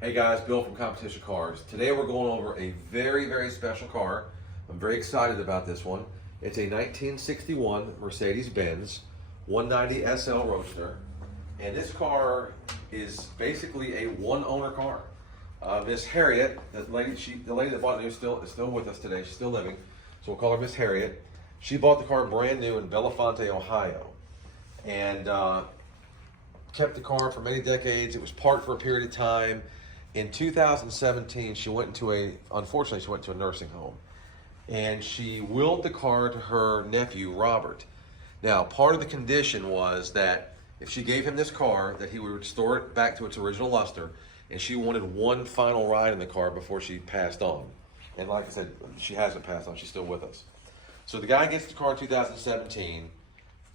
Hey guys, Bill from Competition Cars. Today we're going over a very, very special car. I'm very excited about this one. It's a 1961 Mercedes Benz 190 SL Roadster. And this car is basically a one-owner car. Miss Harriet, the lady that bought it is still with us today. She's still living, so we'll call her Miss Harriet. She bought the car brand new in Bellefonte, Ohio, and kept the car for many decades. It was parked for a period of time. In 2017, unfortunately, she went to a nursing home, and she willed the car to her nephew, Robert. Now, part of the condition was that if she gave him this car, that he would restore it back to its original luster, and she wanted one final ride in the car before she passed on. And like I said, she hasn't passed on, she's still with us. So the guy gets the car in 2017,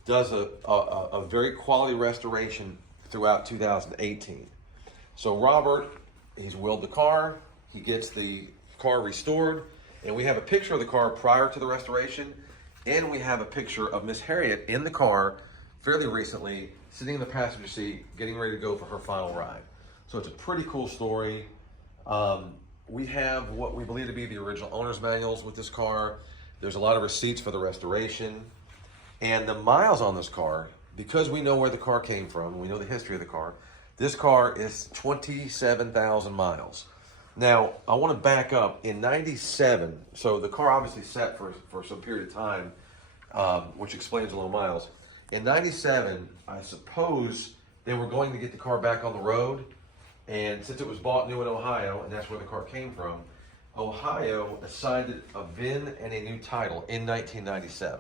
does a very quality restoration throughout 2018. So Robert, he's willed the car, he gets the car restored, and we have a picture of the car prior to the restoration, and we have a picture of Miss Harriet in the car fairly recently, sitting in the passenger seat, getting ready to go for her final ride. So it's a pretty cool story. We have what we believe to be the original owner's manuals with this car. There's a lot of receipts for the restoration. And the miles on this car, because we know where the car came from, we know the history of the car, this car is 27,000 miles. Now, I want to back up. In 97, so the car obviously sat for some period of time, which explains a little miles. In 97, I suppose they were going to get the car back on the road, and since it was bought new in Ohio, and that's where the car came from, Ohio assigned it a VIN and a new title in 1997.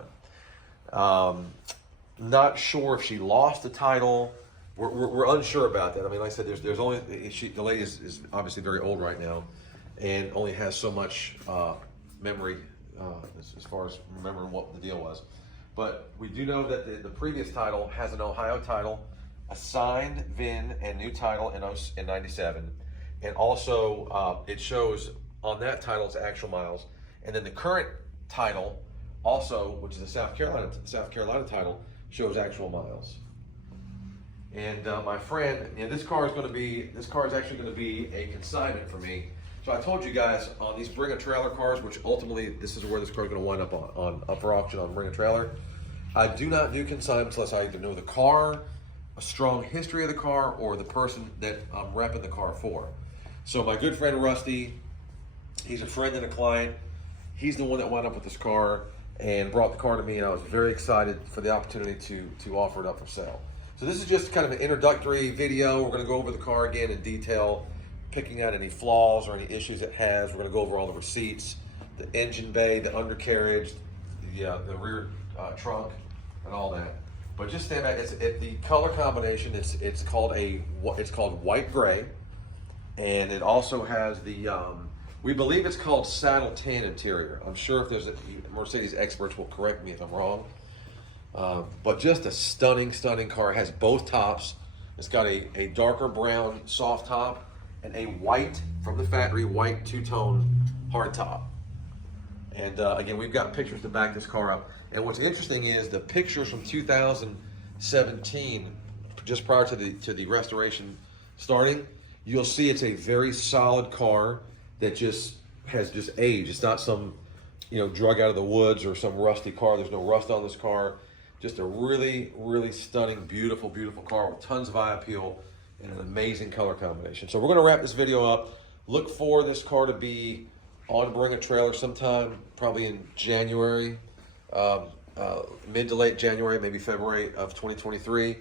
Not sure if she lost the title. We're unsure about that. I mean, like I said, there's only the lady is obviously very old right now, and only has so much memory as far as remembering what the deal was. But we do know that the previous title has an Ohio title, assigned VIN and new title in 97, and also it shows on that title its actual miles, and then the current title also, which is a South Carolina title, shows actual miles. And my friend, this car is actually going to be a consignment for me. So I told you guys on these Bring a Trailer cars, which ultimately this is where this car is going to wind up up for auction on Bring a Trailer. I do not do consignments unless I either know the car, a strong history of the car, or the person that I'm repping the car for. So my good friend Rusty, he's a friend and a client. He's the one that wound up with this car and brought the car to me, and I was very excited for the opportunity to offer it up for sale. So this is just kind of an introductory video. We're going to go over the car again in detail, picking out any flaws or any issues it has. We're going to go over all the receipts, the engine bay, the undercarriage, the rear trunk, and all that. But just stand back. The color combination. It's called white gray, and it also has the we believe it's called saddle tan interior. I'm sure if there's Mercedes experts will correct me if I'm wrong. But just a stunning car. It has both tops. It's got a darker brown soft top and a white, from the factory, white two-tone hard top. And again, we've got pictures to back this car up. And what's interesting is the pictures from 2017, just prior to the restoration starting, you'll see it's a very solid car that has aged. It's not some drug out of the woods or some rusty car. There's no rust on this car. Just a really stunning, beautiful car with tons of eye appeal and an amazing color combination. So we're going to wrap this video up. Look for this car to be on Bring a Trailer sometime, probably in January, mid to late January, maybe February of 2023.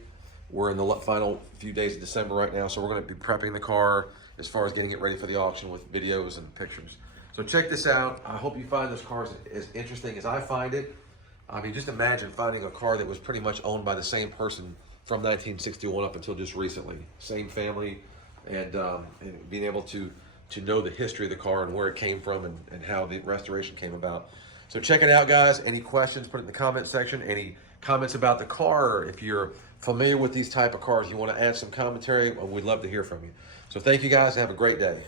We're in the final few days of December right now, so we're going to be prepping the car as far as getting it ready for the auction with videos and pictures. So check this out. I hope you find this car as interesting as I find it. I mean, just imagine finding a car that was pretty much owned by the same person from 1961 up until just recently. Same family, and being able to know the history of the car and where it came from and how the restoration came about. So check it out, guys. Any questions, put it in the comment section. Any comments about the car, or if you're familiar with these type of cars, you want to add some commentary, we'd love to hear from you. So thank you, guys, and have a great day.